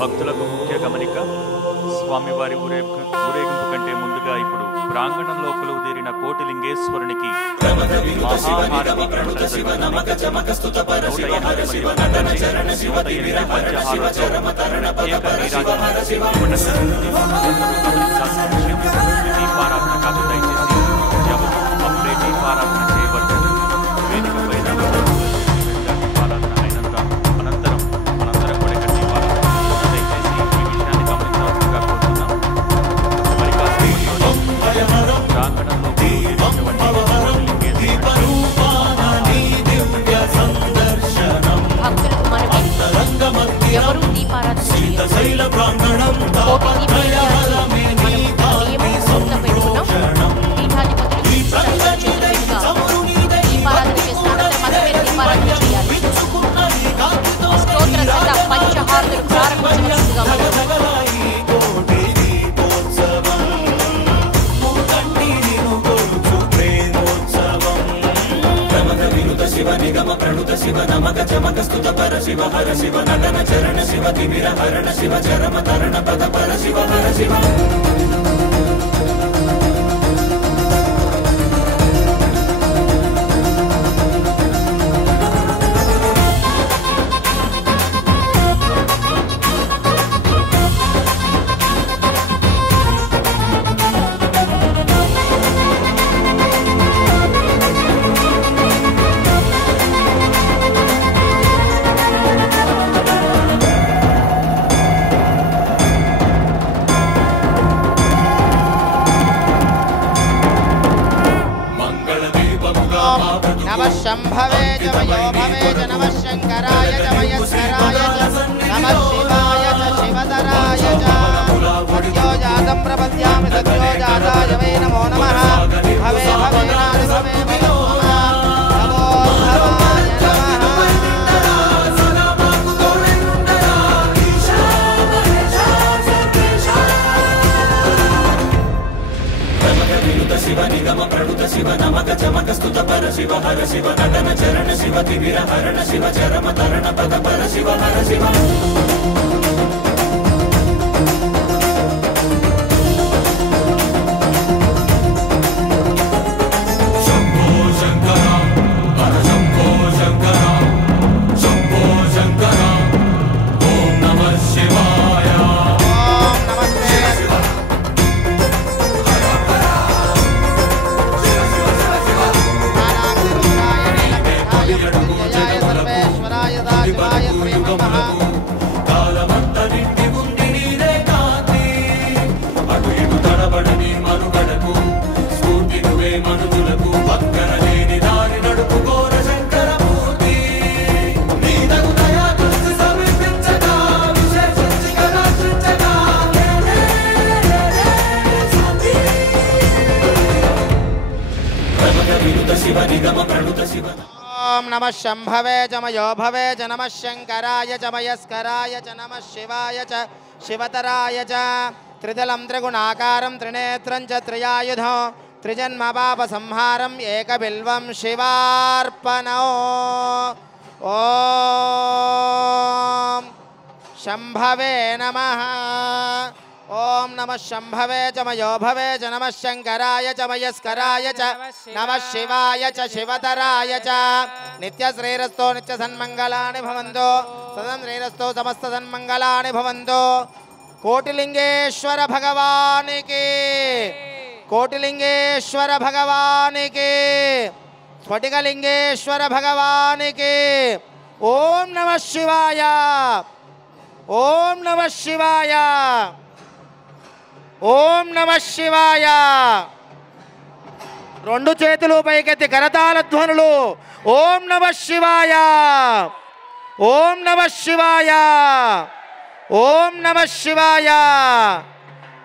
భక్తులకు ముఖ్య గమనిక, స్వామివారి ఊరేగింపు కంటే ముందుగా ఇప్పుడు ప్రాంగణంలో కొలువుదీరిన కోటిలింగేశ్వరునికి మహాహారతి దీపారాధన కాదు, దయచేసి ఎవరు అప్పుడే దీపారాధన చేయవద్దు. వేదికపై దీపారాధన అనంతరం మనందరం కూడా ఇక్కడ దీపారాధన, దయచేసి ఈ విషయాన్ని గమనించాల్సిందిగా కోరుతున్నాం. మరి ప్రాంగణంలో ఎవరు దీపారాధన పెట్టుకున్నాం. దీపారాధన చేసిన అనంతరం దీపారాధన చేయాలి. స్తోత్ర సహిత పంచహారతులు ప్రారంభించవలసిందిగా శివ నిగమ ప్రణుత శివ నమక చమక స్తుత పర శివ హర శివ నటన చరణ శివ తిమిర హరణ శివ చరమ తరణ పద పర శివ హర శివ शंभवे च मयो भवे च नमः शंकराय च मयस्कराय च नमः शिवाय च शिवतराय च सत्यो जातं प्रपद्यामि सत्यो जाताय वै नमो नमः भवे भवेनादि भवे भवो శివ నిగమ ప్రణుత శివ నమక చమక స్తుత పర శివ హర శివ నటన చరణ శివ తిమిర హరణ శివ చరమ తరణ పద పర శివ హర శివ శంభో శంకర హర శంభో శంకర శంభో శంకర ఓం నమః శివాయ. ओम नमः शंभवे च मयो भवे च नमः शंकराय च मयस्कराय च नमः शिवाय च शिवतराय च त्रिदलं त्रिगुणाकारं त्रिनेत्रं च त्रियायुधं त्रिजन्मपापसंहारं एकबिल्वं शिवार्पणो. ओम शंभवे नमः. ओम नमः शंभवे च मयो भवे च नमः शंकराय च मयस्कराय च नमः शिवाय च शिवतराय च नित्यश्रीरस्तो नित्यसन्मंगलानि भवन्तु सदं श्रीरस्तो समस्त सन्मंगलानि भवन्तु. कोटिलिंगेश्वर भगवान की, कोटिलिंगेश्वर भगवान की, स्फटिकलिंगेश्वर भगवान की. ओम नमः शिवाय. ओम नमः शिवाय. ఓం నమ శివాయ. రెండు చేతులు పైకెత్తి కరతాళ ధ్వనులు. ఓం నమ శివాయ. ఓం నమ శివాయ. ఓం నమ శివాయ.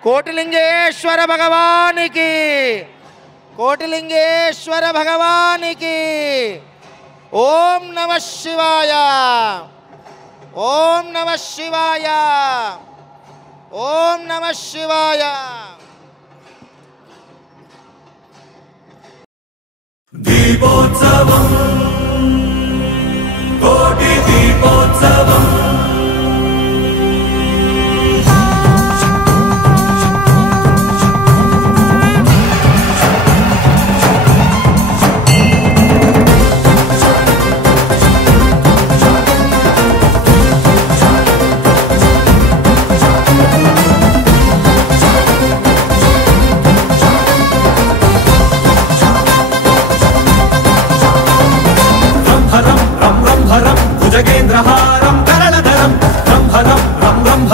కోటిలింగేశ్వర భగవానికి, కోటిలింగేశ్వర భగవానికి. ఓం నమ శివాయ. ఓం నమ శివాయ. ఓం నమ శివాయ. దీపోత్సవం కోటి దీపోత్సవం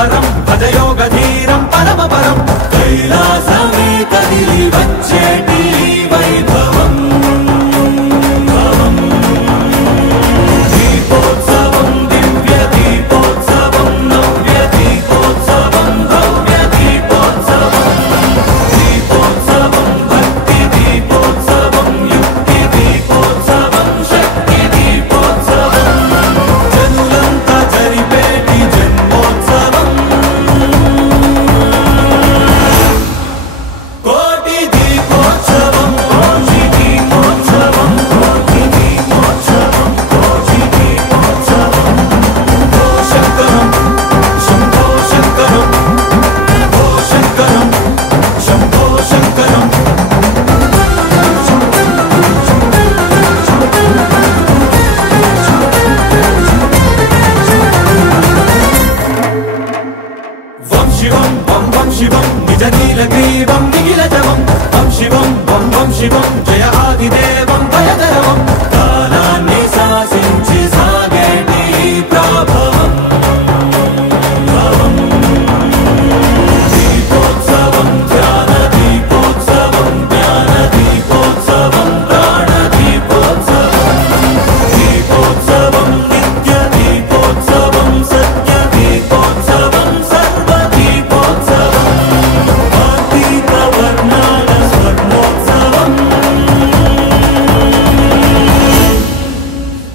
మనోహరం భజయోగధీరం పరమపరం కైలాసమే కదిలి వచ్చేటి వైభవం దీపోత్సవం దివ్య దీపోత్సవం నవ్య దీపోత్సవం భవ్య దీపోత్సవం దీపోత్సవం భక్తి దీపోత్సవం యుక్తి దీపోత్సవం శక్తి దీపోత్సవం జనులంతా జరిపేటి జన్మోత్సవం కోటి దీపోత్సవం కోటి దీపోత్సవం కోటి దీపోత్సవం కోటి దీపోత్సవం ఓ శంకరం శంభో శంకరం ఓ శంకరం శంభో శంకరం వం శివం వం వం శివం నిజ నీలగ్రీవం నిఖిలజవం వం శివం వం వం శివం జయ ఆదిదేవం భయధరవం కాలాన్ని శాసించి సాగేటి ప్రభావం దీపోత్సవం ధ్యాన దీపోత్సవం జ్ఞాన దీపోత్సవం ప్రాణ దీపోత్సవం దీపోత్సవం నిత్య దీపోత్సవం సత్య దీపోత్సవం సర్వ దీపోత్సవం ఆతీత వర్ణాల స్వర్ణోత్సవం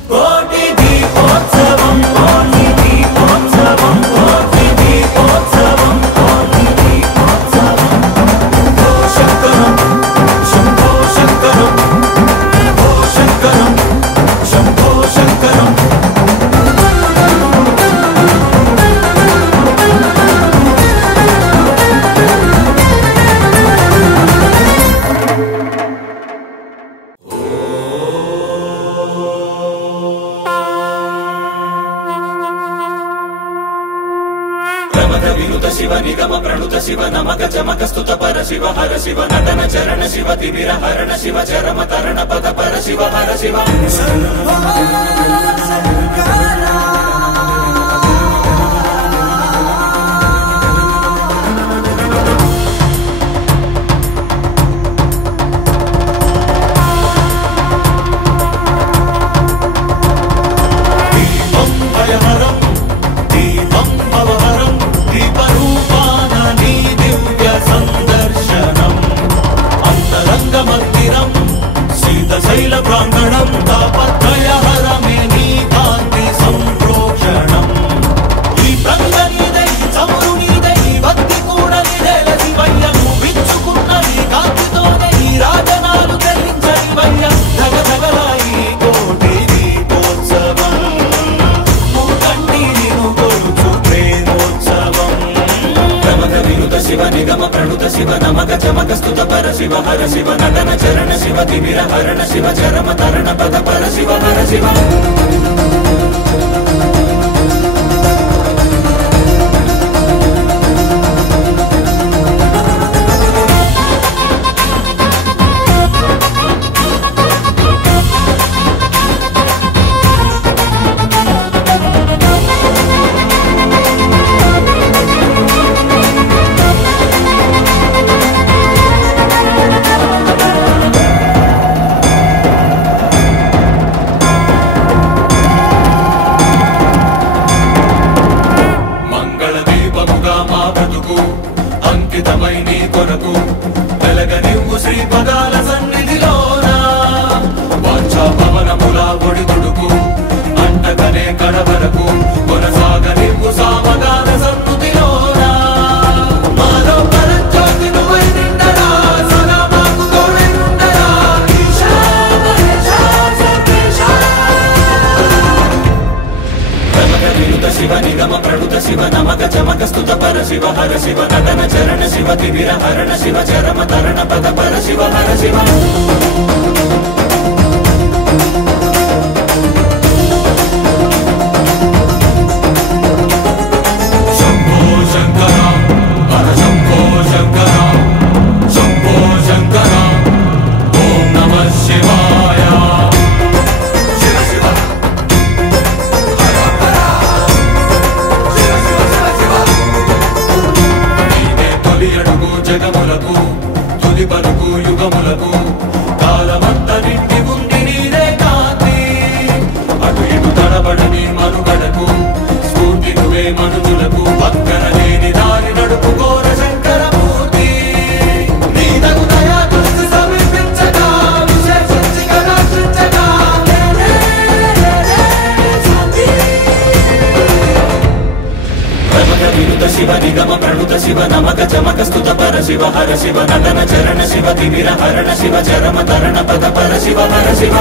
కోటి దీపోత్సవం కోటి దీపోత్సవం కోటి దీపోత్సవం కోటి దీపోత్సవం ఓ శంకరం శంభో శంకరం ఓ శంకరం శంభో శంకరం ప్రమద వినుత శివ నిగమ ప్రణుత శివ నమక చమక స్తుత పర శివ హర శివ నటన చరణ శివ తిమిర హరణ శివ చరమ తరణ పద పర శివ హర శివ దీపం భయహరం దీపం భవహరం దీపరూపాన నీ దివ్య సందర్శనం అంతరంగ మందిరం శీతశైల ప్రాంగణం తాపత్రయహరమే నీ కాంతి సంప్రోక్షణం ఈ ప్రంగ నీదై చమురు నీదై భక్తి కూడా నిదేల శివయ్య విచ్చుకున్న ఈ కాంతితోనే ఈ రాజనాలు చెల్లించని వయ్య ధగ ధగలాయి కోటి దీపోత్సవం మూకండిను కొలుచు ప్రేమోత్సవం ప్రమద వినుత శివ నిగమ ప్రణుత శివ నమక చమక స్తుత పర శివ హర శివ నటన చరణ శివ తిమిర హరణ శివ చరమ తరణ పద పర శివ హర శివ మంగళ దీపముగా మా బ్రతుకు అంకితమై నీ కొరకు వెలగనివ్వు శ్రీ పదాల సన్నిధిలోన వాంఛా పవనముల ఒడిదుడుకు అంటకనే కడవరకు కొనసాగనివ్వు సామగాన సన్నుతిలోన మాలో పరజ్యోతి నువ్వై నిండరా సదా మాకు తోడై ఉండరా ఈశా మహేశా సర్వేశా ప్రమద వినుత శివ నిగమ ప్రణుత శివ నమక చమక స్తుత పర శివ హర శివ నటన చరణ శివ తిమిర హరణ శివ చరమ తరణ పద పర శివ హర శివ శంభో శంకర హర శంభో శంకర శంభో శంకర ఓం నమః శివాయ శివ శివ హర హర శివ శివ శివ శివ శివ నిగమ ప్రణుత శివ నమక చమక స్తుత పర శివ హర శివ నటన చరణ శివ తిమిర హరణ శివ చరమ తరణ పద పర శివ హర శివ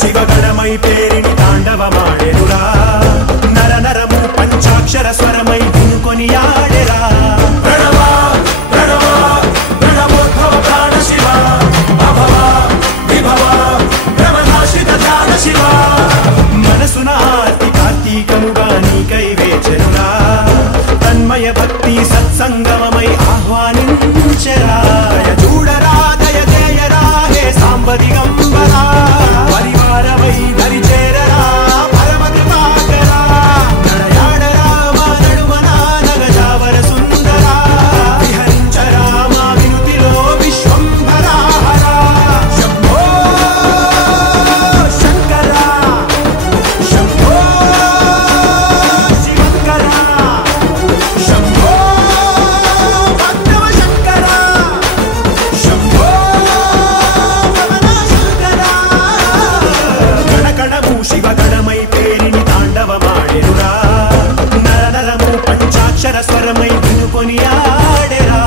శివగణమై పేరిని తాండవమాడెనురా నర నరము పంచాక్షర స్వరమై వినుకొని ఆడెరా ప్రణవ ప్రణవ ప్రణవోద్భవ ప్రాణ శివ అభవ విభవ బ్రహ్మనాశిత ధ్యాన శివ మనసున ఆర్తి కార్తీకముగా నీకై వేచెనురా తన్మయ భక్తి సత్సంగమమై ఆహ్వానించెరా చూడరా దయ చేయరా హే సాంబ దిగంబరా పరివారమై దరి చేరరా పరమ కృపాకరా నడయాడరా మా నడుమన నగజావర సుందరా విహరించరా మా వినుతిలో విశ్వంభరా హరా శంభో శంకరా శంభో శివంకరా శంభో భక్తవ శంకరా శంభో శివగణమై పేరిని తాండవమాడెనురా నర నరము పంచాక్షర స్వరమై వినుకొని ఆడెరా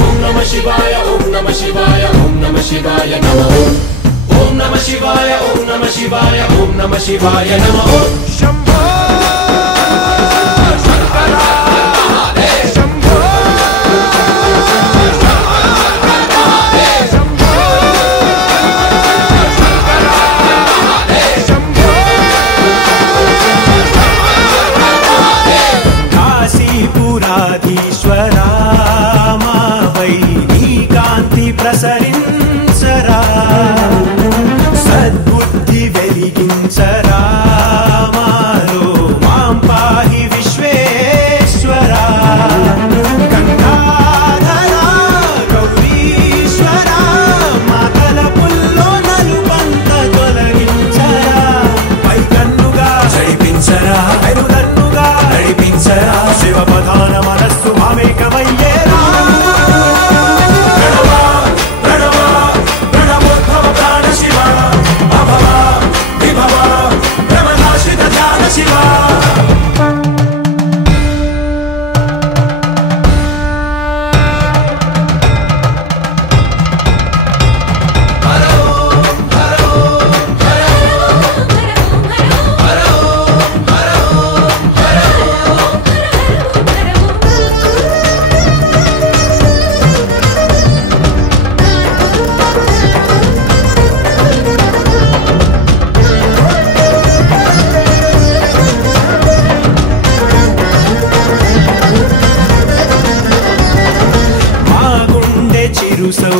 ఓం నమః శివాయ ఓం నమః శివాయ ఓం నమః శివాయ నమః ఓం నమః శివాయ ఓం నమః శివాయ ఓం నమః శివాయ నమః శంభో శంకర మహాదేవ శంభో శంభో శంకర మహాదేవ శంభో కాశీపురాధీశ్వరా మాపై నీ కాంతి ప్రసరించరా సద్బుద్ధి వెలిగించరా మాలో మాం పాహి విశ్వేశ్వరా గంగాధరా గౌరీశ్వరా మా తలపుల్లో నలుబంత తొలగించరా పై కన్నుగా జడిపించరా పెరుదన్నుగా నడిపించరా శివ ప్రధాన మనస్సు మామేకమయ్యేరా ప్రణవ ప్రణవ ప్రణవోద్భవ ప్రాణ శివ అభవ విభవ బ్రహ్మనాశిత ధ్యాన శివ మా గుండె చిరు సౌ